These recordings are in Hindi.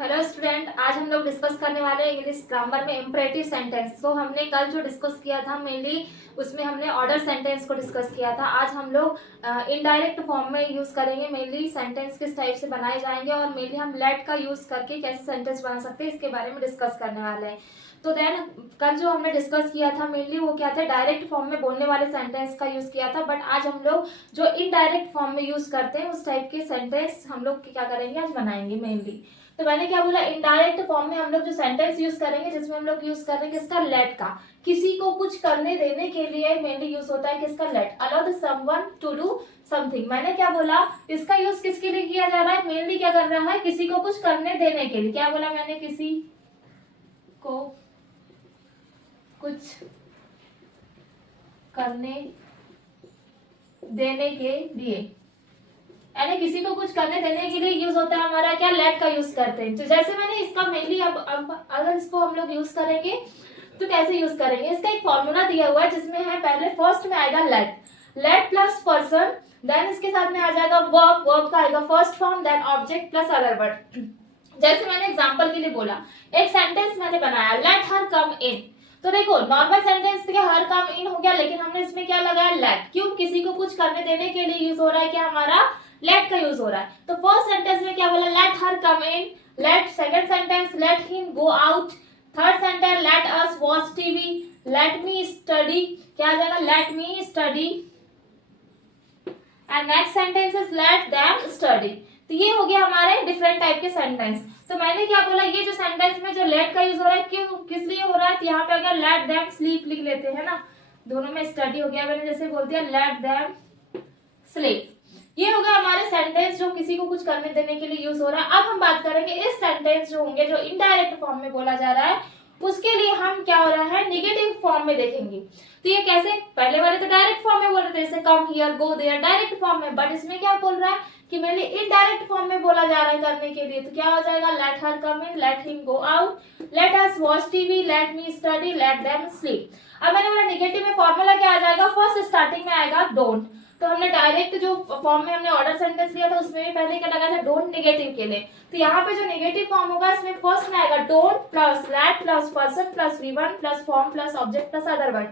हेलो स्टूडेंट, आज हम लोग डिस्कस करने वाले हैं इंग्लिश ग्रामर में इम्परेटिव सेंटेंस। तो हमने कल जो डिस्कस किया था मेनली उसमें हमने ऑर्डर सेंटेंस को डिस्कस किया था। आज हम लोग इनडायरेक्ट फॉर्म में यूज करेंगे। मेनली सेंटेंस किस टाइप से बनाए जाएंगे और मेनली हम लेट का यूज करके कैसे सेंटेंस बना सकते हैं इसके बारे में डिस्कस करने वाले हैं। तो देन कल जो हमने डिस्कस किया था मेनली वो क्या था, डायरेक्ट फॉर्म में बोलने वाले सेंटेंस का यूज किया था। बट आज हम लोग जो इनडायरेक्ट फॉर्म में यूज करते हैं उस टाइप के सेंटेंस हम लोग क्या करेंगे, आज बनाएंगे मेनली। तो मैंने क्या बोला, इनडायरेक्ट फॉर्म में हम लोग जो सेंटेंस यूज करेंगे जिसमें हम लोग यूज करेंगे इसका लेट का, किसी को कुछ करने देने के लिए मेनली यूज होता है किसका, let. Allow the someone to do something. मैंने क्या बोला, इसका यूज किसके लिए किया जा रहा है, मेनली क्या कर रहा है, किसी को कुछ करने देने के लिए। क्या बोला मैंने, किसी को कुछ करने देने के लिए, यानी किसी को कुछ करने देने के लिए यूज होता है हमारा क्या, लेट का यूज करते हैं। तो जैसे मैंने इसका मेनली अब अगर इसको हम लोग यूज करेंगे तो कैसे यूज करेंगे, इसका एक फॉर्मूला दिया हुआ है जिसमें है पहले फर्स्ट में आएगा let, let plus person, then इसके साथ में आ जाएगा वर्ब, वर्ब का आएगा first form, then object plus other word. जैसे मैंने एग्जांपल के लिए बोला, एक सेंटेंस मैंने बनाया, लेट हर कम इन। तो देखो नॉर्मल सेंटेंस के हर कम इन हो गया, लेकिन हमने इसमें क्या लगाया, लेट। क्यों, किसी को कुछ करने देने के लिए यूज हो रहा है क्या, हमारा लेट का यूज हो रहा है। तो फर्स्ट सेंटेंस में क्या बोला, let her come in, let. Second sentence, let him go out. Third sentence, let us watch TV. Let me study, क्या आ जाएगा, let me study. And next sentence is let them study. तो ये हो गया हमारे डिफरेंट टाइप के सेंटेंस। तो मैंने क्या बोला, ये जो सेंटेंस में जो लेट का यूज हो रहा है क्यों, किस लिए हो रहा है, तो यहाँ पे अगर लेट देम स्लीप लिख लेते हैं ना, दोनों में स्टडी हो गया, मैंने जैसे बोल दिया लेट देम स्लीप। ये हो गया हमारे सेंटेंस जो किसी को कुछ करने देने के लिए यूज हो रहा है। अब हम बात करेंगे इस सेंटेंस जो होंगे जो इनडायरेक्ट फॉर्म में बोला जा रहा है, उसके लिए हम क्या हो रहा है, निगेटिव फॉर्म में देखेंगे। तो ये कैसे, पहले वाले तो डायरेक्ट फॉर्म में बोल रहे थे, जैसे come here go there, direct form में। बट इसमें क्या बोल रहा है कि मेरे इनडायरेक्ट फॉर्म में बोला जा रहा है करने के लिए। तो क्या हो जाएगा, let her come in, let him go out, let us watch TV, let me study, let them sleep. अब मैंने बोला निगेटिव में फॉर्मूला क्या आ जाएगा, फर्स्ट स्टार्टिंग में आएगा डोंट। तो हमने डायरेक्ट जो फॉर्म में हमने ऑर्डर सेंटेंस लिया था उसमें भी पहले क्या लगा था, डोंट निगेटिव के लिए। तो यहाँ पे जो निगेटिव फॉर्म होगा इसमें फर्स्ट में आएगा don't plus late plus person plus V1 plus form plus object plus other word.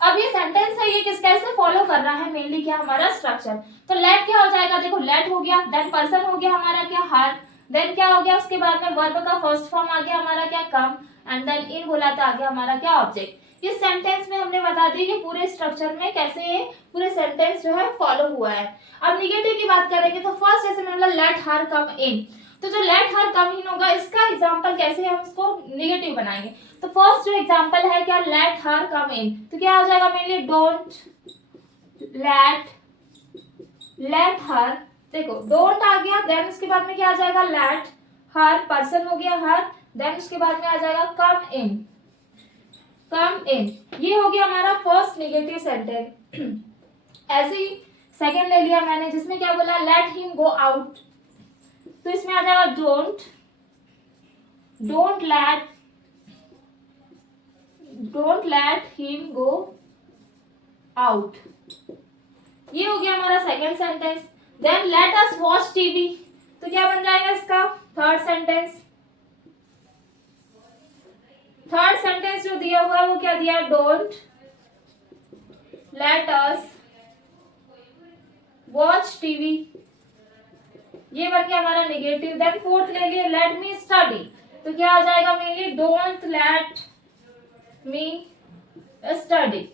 अब ये सेंटेंस है, ये किस कैसे फॉलो कर रहा है, मेनली क्या हमारा स्ट्रक्चर। तो लेट क्या हो जाएगा, देखो लेट हो गया, देन पर्सन हो गया हमारा क्या, हर, देन क्या हो गया उसके बाद में वर्ब का फर्स्ट फॉर्म आ गया हमारा क्या, कम, एंड देन इन बोला था आ गया हमारा क्या, ऑब्जेक्ट। इस सेंटेंस में हमने बता दी कि पूरे स्ट्रक्चर में कैसे ये पूरे सेंटेंस जो है फॉलो हुआ है। अब निगेटिव की बात करेंगे तो फर्स्ट जैसे मैंने लेट हर कम इन, तो जो लेट हर कम इन होगा इसका एग्जांपल कैसे हम इसको निगेटिव बनाएंगे। तो फर्स्ट जो एग्जांपल है क्या, लेट हर कम इन, तो क्या हो जाएगा mainly don't late, let her, देखो डोंट आ गया, देन उसके बाद में क्या आ जाएगा, लेट हर, पर्सन हो गया हर, देन उसके बाद में आ जाएगा कम इन, कम इन। ये हो गया हमारा फर्स्ट निगेटिव सेंटेंस। ऐसे ही सेकंड ले लिया मैंने जिसमें क्या बोला, लेट हिम गो आउट, तो इसमें आ जाएगा don't, don't let him go out. ये हो गया हमारा second sentence. Then let us watch TV, तो क्या बन जाएगा इसका थर्ड सेंटेंस। थर्ड सेंटेंस जो दिया हुआ है वो क्या दिया, don't let us watch TV, ये बन गया हमारा निगेटिव। देन फोर्थ ले लिए, लेट मी स्टडी, तो क्या आ जाएगा mainly don't let me study.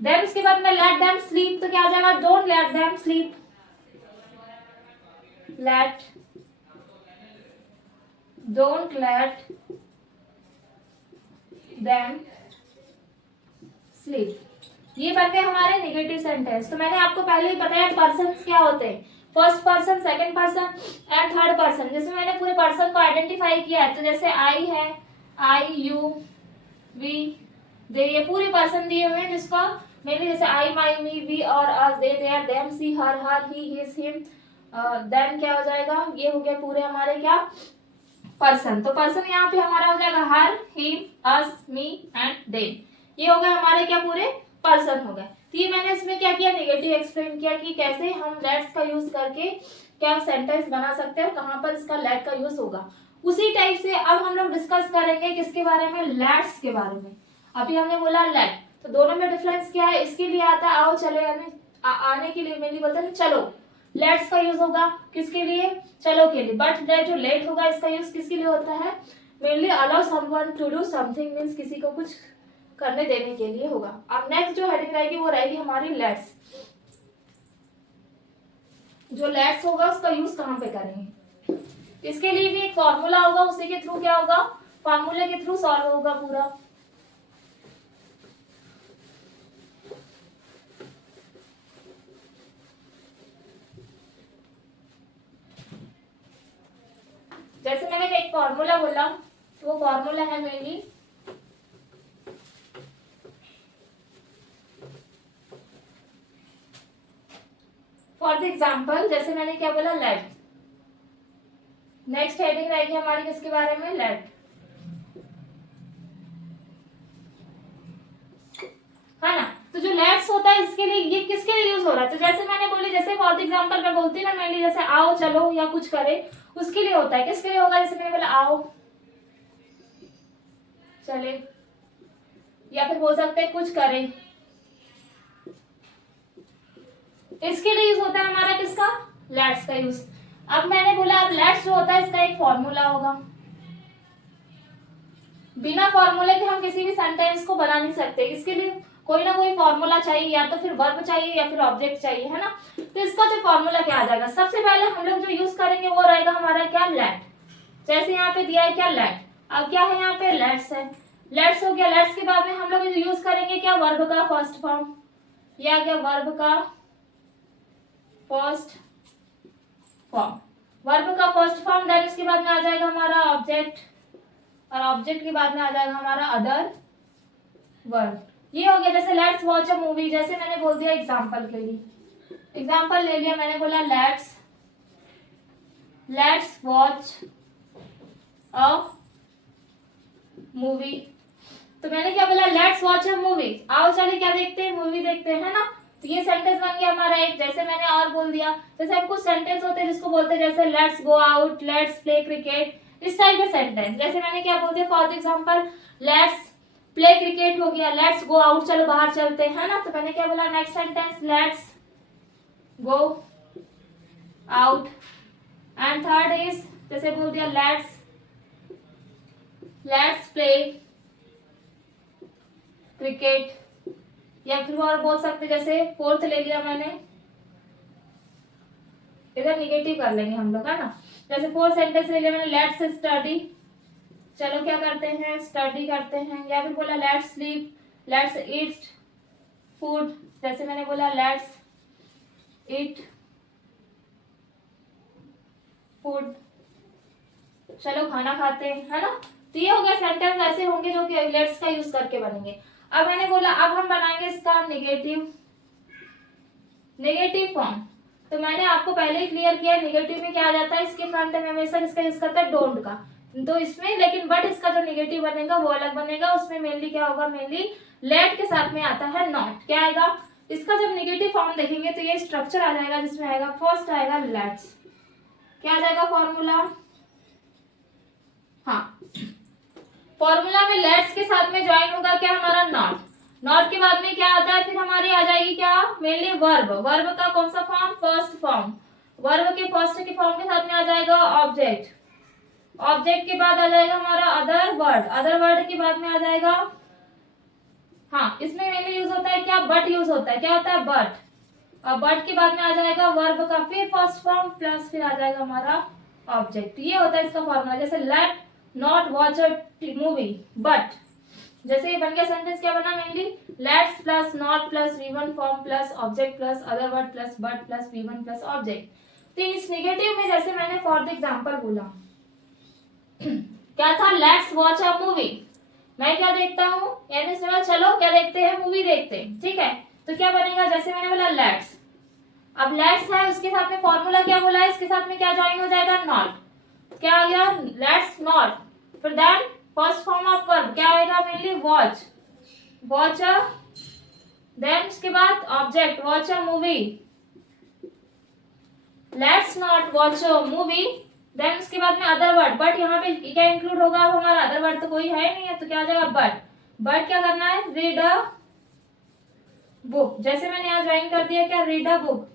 Then उसके बाद में लेट देम स्लीप, तो क्या आ जाएगा, don't let them sleep, don't let them sleep. ये बन गए हमारे निगेटिव सेंटेंस। तो मैंने आपको पहले ही बताया पर्सन्स क्या होते हैं, first person, second person and third person. जैसे मैंने पूरे पर्सन को आइडेंटिफाई किया है, तो जैसे आई है, आई यू वी दे, ये पूरे पर्सन दिए हुए हैं जिसका मेनली जैसे आई माई मी वी और us they their them she her her he his him, then क्या हो जाएगा, ये हो गया पूरे हमारे क्या पर्सन। तो पर्सन यहाँ पे हमारा हो जाएगा her, him, us, me and them. ये हो गए हमारे क्या पूरे पर्सन हो गए। तो ये मैंने इसमें क्या किया, नेगेटिव एक्सप्लेन किया कि कैसे हम लेट्स का यूज करके क्या सेंटेंस बना सकते हैं और कहाँ पर इसका लेट का यूज होगा। उसी टाइप से अब हम लोग डिस्कस करेंगे किसके बारे में, लेट्स के बारे में। अभी हमने बोला लेट, तो दोनों में डिफरेंस क्या है, इसके लिए आता है आओ चले, यानी आने के लिए मेनली बोलते हैं चलो। लेट्स का यूज होगा किसके लिए, चलो के लिए। बट जो लेट होगा इसका यूज किसके लिए होता है, mainly allow someone to do something, means किसी को कुछ करने देने के लिए होगा। अब नेक्स्ट जो हेडिंग रहेगी वो रहेगी हमारी लेट्स। जो लेट्स होगा उसका यूज कहाँ पे करेंगे, इसके लिए भी एक फॉर्मूला होगा, उसी के थ्रू क्या होगा, फॉर्मूले के थ्रू सॉल्व होगा पूरा। जैसे मैंने एक फॉर्मूला बोला, तो वो फॉर्मूला है मेनली फॉर द एग्जाम्पल, जैसे मैंने क्या बोला लेट। नेक्स्ट हेडिंग रहेगी हमारी किसके बारे में, लेट, है ना। तो जो लेट्स होता है इसके लिए, ये किसके लिए यूज हो रहा है, तो जैसे मैंने बोली, जैसे फॉर एग्जांपल मैं बोलती हूँ ना मेनली, जैसे आओ चलो या कुछ करे, उसके लिए होता है। किसके लिए होगा, जैसे मैंने बोला आओ चले, या फिर बोल सकते हैं कुछ करे, इसके लिए यूज होता है हमारा किसका, लेट्स का यूज। अब मैंने बोला अब लेट्स जो होता है इसका एक फॉर्मूला होगा, बिना फॉर्मूले के हम किसी भी सेंटेंस को बना नहीं सकते। इसके लिए कोई ना कोई फॉर्मूला चाहिए, या तो फिर वर्ब चाहिए या फिर ऑब्जेक्ट चाहिए, है ना। तो इसका जो फॉर्मूला क्या आ जाएगा, सबसे पहले हम लोग जो यूज करेंगे वो रहेगा हमारा क्या, लेट। जैसे यहाँ पे दिया है क्या, लेट। अब क्या है यहाँ पे, लेट्स है। लेट्स हो गया, लेट्स के बाद में हम लोग यूज करेंगे क्या, वर्ब का फर्स्ट फॉर्म, या क्या वर्ब का फर्स्ट फॉर्म, वर्ब का फर्स्ट फॉर्म। देन इसके बाद में आ जाएगा हमारा ऑब्जेक्ट, और ऑब्जेक्ट के बाद में आ जाएगा हमारा अदर वर्ड। ये हो गया। जैसे लेट्स वॉच अ मूवी, जैसे मैंने बोल दिया एग्जांपल के लिए, एग्जांपल ले लिया मैंने, बोला लेट्स वॉच अ मूवी। तो मैंने क्या बोला, लेट्स वॉच अ मूवी, आओ चले क्या देखते हैं, मूवी देखते हैं, है ना। तो ये सेंटेंस बन गया हमारा एक। जैसे मैंने और बोल दिया, जैसे हम कुछ सेंटेंस होते हैं जिसको बोलते हैं जैसे let's go out, let's play cricket, इस टाइप के सेंटेंस। जैसे मैंने क्या बोल दिया, for example let's play cricket हो गया, लेट्स गो आउट चलो बाहर चलते हैं, है ना। तो मैंने क्या बोला, next sentence let's go out, and third is जैसे बोल दिया लेट्स प्ले क्रिकेट, या फिर और बोल सकते जैसे फोर्थ ले लिया मैंने, इधर निगेटिव कर लेंगे हम लोग, है ना। जैसे फोर्थ सेंटेंस ले लिया मैंने, लेट्स स्टडी, चलो क्या करते हैं, स्टडी करते हैं। या फिर बोला let's sleep, let's eat food, जैसे मैंने बोला लेट्स ईट फूड, चलो खाना खाते हैं, है ना। तो ये हो गया सेंटेंस, ऐसे होंगे जो कि लेट्स का यूज करके बनेंगे। अब मैंने बोला अब हम बनाएंगे इसका नेगेटिव फॉर्म। तो मैंने आपको पहले ही क्लियर किया, नेगेटिव में क्या आ जाता है, इसके फ्रंट में हमेशा इसका यूज करता है डोंट का। तो इसमें लेकिन बट इसका जो नेगेटिव बनेगा वो अलग बनेगा, उसमें मेनली क्या होगा, मेनली लेट के साथ में आता है नॉट। क्या आएगा, इसका जब नेगेटिव फॉर्म देखेंगे तो ये स्ट्रक्चर आ जाएगा, जिसमें आएगा फर्स्ट आएगा लेट्स, क्या आ जाएगा फॉर्मूला, हाँ फॉर्मूला में लेट्स के साथ में ज्वाइन होगा क्या हमारा नॉट, नॉट के बाद में क्या आता है, फिर हमारी आ जाएगी क्या, मेनली वर्ब, वर्ब का कौन सा फॉर्म, फर्स्ट फॉर्म, वर्ब के फर्स्ट के फॉर्म के साथ में आ जाएगा ऑब्जेक्ट, ऑब्जेक्ट के बाद आ जाएगा हमारा अदर वर्ड, अदर वर्ड के बाद में आ जाएगा, हाँ इसमें मेनली यूज होता है क्या, बट यूज होता है, क्या होता है बट, और बट के बाद में आ जाएगा वर्ब का फिर फर्स्ट फॉर्म प्लस फिर आ जाएगा हमारा ऑब्जेक्ट। ये होता है इसका फॉर्मूला। जैसे let not watch a movie but, जैसे ये बन गया सेंटेंस, क्या बना mainly let's plus not plus V1 form plus object plus other word plus but plus V1 plus object. तो इस नेगेटिव में जैसे मैंने फॉर द एग्जांपल बोला क्या था, लेट्स वॉच अ मूवी, मैं क्या देखता हूँ, यानी सुना चलो क्या देखते हैं, मूवी देखते हैं, ठीक है। तो क्या बनेगा, जैसे मैंने बोला लेट्स, अब लेट्स है उसके साथ में फॉर्मूला क्या बोला है, इसके साथ में क्या ज्वाइन हो जाएगा नॉट, क्या आ गया लेट्स नॉट, फिर then first form of verb क्या आएगा, mainly watch, watch a, then उसके बाद object watch a movie, let's not watch a movie, then उसके बाद में अदर वर्ड, बट यहाँ पे क्या इंक्लूड होगा, अब हमारा अदर वर्ड तो कोई है नहीं है, तो क्या आ जाएगा बट क्या करना है, रीड अ बुक, जैसे मैंने यहाँ ज्वाइन कर दिया क्या, रीड अ बुक।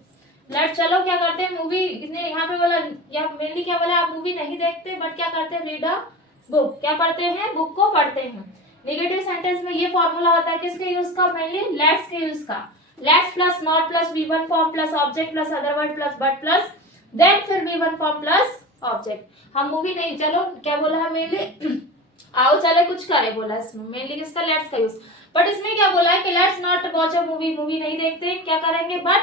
लेट चलो क्या करते हैं, मूवी इसने यहाँ पे बोला, या मेनली क्या बोला, आप मूवी नहीं देखते बट क्या करते हैं, रीड अ बुक, क्या पढ़ते हैं, बुक को पढ़ते हैं। नेगेटिव सेंटेंस में ये फॉर्मूला होता है किसके यूज का, मेनली लेट्स के यूज का, let's plus not plus V one form plus object plus other word plus but plus then फिर V one form plus object. हम मूवी नहीं, चलो क्या बोला है मेनली आओ चले कुछ करे बोला, इसमें मेनली किसका, लेट्स का यूज। बट इसमें क्या बोला है कि let's not watch a movie, movie नहीं देखते, क्या करेंगे, बट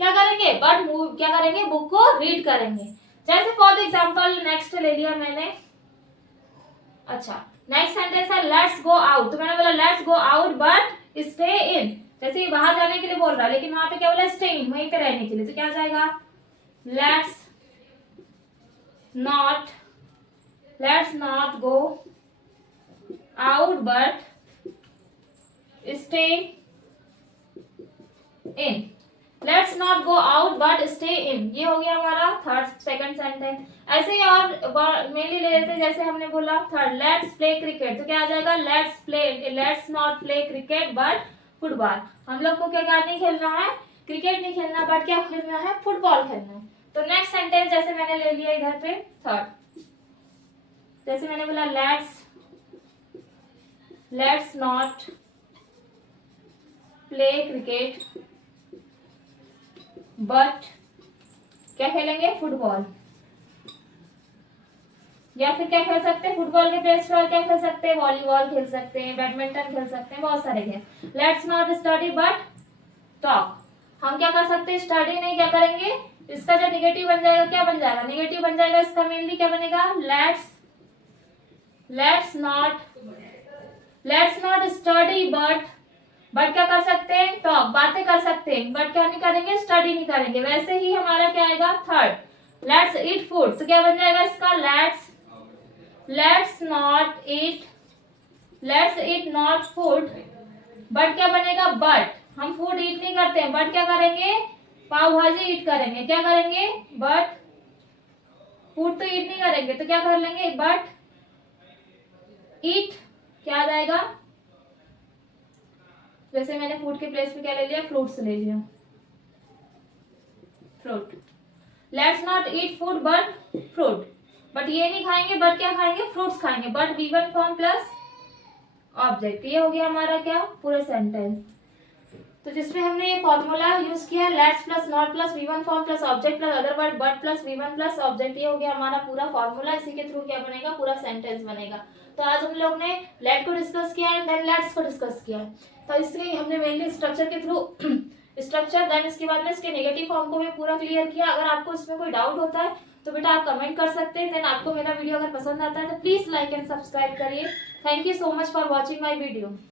क्या करेंगे, बट क्या करेंगे, बुक को रीड करेंगे। जैसे फॉर एग्जांपल नेक्स्ट ले लिया मैंने, अच्छा नेक्स्ट सेंटेंस है लेट्स गो आउट, तो मैंने बोला let's go out but stay in, जैसे बाहर जाने के लिए बोल रहा है लेकिन वहां पे क्या बोला, स्टे इन, वहीं पे रहने के लिए, तो क्या जाएगा, let's not go out but stay in, let's not go out but stay in, ये हो गया हमारा सेकंड सेंटेंस। ऐसे ही और मेनली ले लेते हैं, जैसे हमने बोला थर्ड लेट्स प्ले क्रिकेट, तो क्या आ जाएगा, let's not play cricket but football, हम लोग को क्या नहीं खेलना है, क्रिकेट नहीं खेलना बट क्या खेलना है, फुटबॉल खेलना है। तो नेक्स्ट सेंटेंस जैसे मैंने ले लिया इधर पे थर्ड, जैसे मैंने बोला let's not play cricket but क्या खेलेंगे, फुटबॉल, या फिर क्या खेल सकते हैं, फुटबॉल के प्लेस पर क्या खेल सकते हैं, वॉलीबॉल खेल सकते हैं, बैडमिंटन खेल सकते हैं, बहुत सारे game. Let's not study but talk, हम क्या कर सकते हैं, स्टडी नहीं, क्या करेंगे, इसका जो निगेटिव बन जाएगा, क्या बन जाएगा, निगेटिव बन जाएगा, इसका मेनली क्या बनेगा, लेट्स नॉट स्टडी बट क्या कर सकते हैं, टॉक, बातें कर सकते हैं, बट क्या नहीं करेंगे, स्टडी नहीं करेंगे। वैसे ही हमारा क्या आएगा थर्ड, लेट्स ईट फूड, तो क्या बन जाएगा इसका, let's eat not food, but क्या बनेगा, बट हम फूड ईट नहीं करते हैं, बट क्या करेंगे, पाव भाजी ईट करेंगे, क्या करेंगे, बट फूड तो ईट नहीं करेंगे, तो क्या कर लेंगे, बट ईट, क्या आ जाएगा, जैसे मैंने फूड के प्लेस पे क्या ले लिया, फ्रूट्स ले लिया, fruit, let's not eat food but fruit, but ये नहीं खाएंगे, बट क्या खाएंगे, फ्रूट्स खाएंगे, but V one form plus object, ये हो गया हमारा क्या, पूरा सेंटेंस। तो जिसमें हमने ये फॉर्मूला यूज किया, let's plus not plus V one form plus object plus other word but plus V one plus object, ये हो गया हमारा पूरा फॉर्मूला। इसी के थ्रू क्या बनेगा, पूरा सेंटेंस बनेगा। तो आज हम लोग ने लेट को डिस्कस किया है, देन लेट्स को डिस्कस किया है। तो इसलिए हमने मेनली स्ट्रक्चर के थ्रू स्ट्रक्चर, देन इसके बाद में इसके नेगेटिव फॉर्म को भी पूरा क्लियर किया। अगर आपको इसमें कोई डाउट होता है तो बेटा आप कमेंट कर सकते हैं। देन आपको मेरा वीडियो अगर पसंद आता है तो प्लीज लाइक एंड सब्सक्राइब करिए। Thank you so much for watching my video.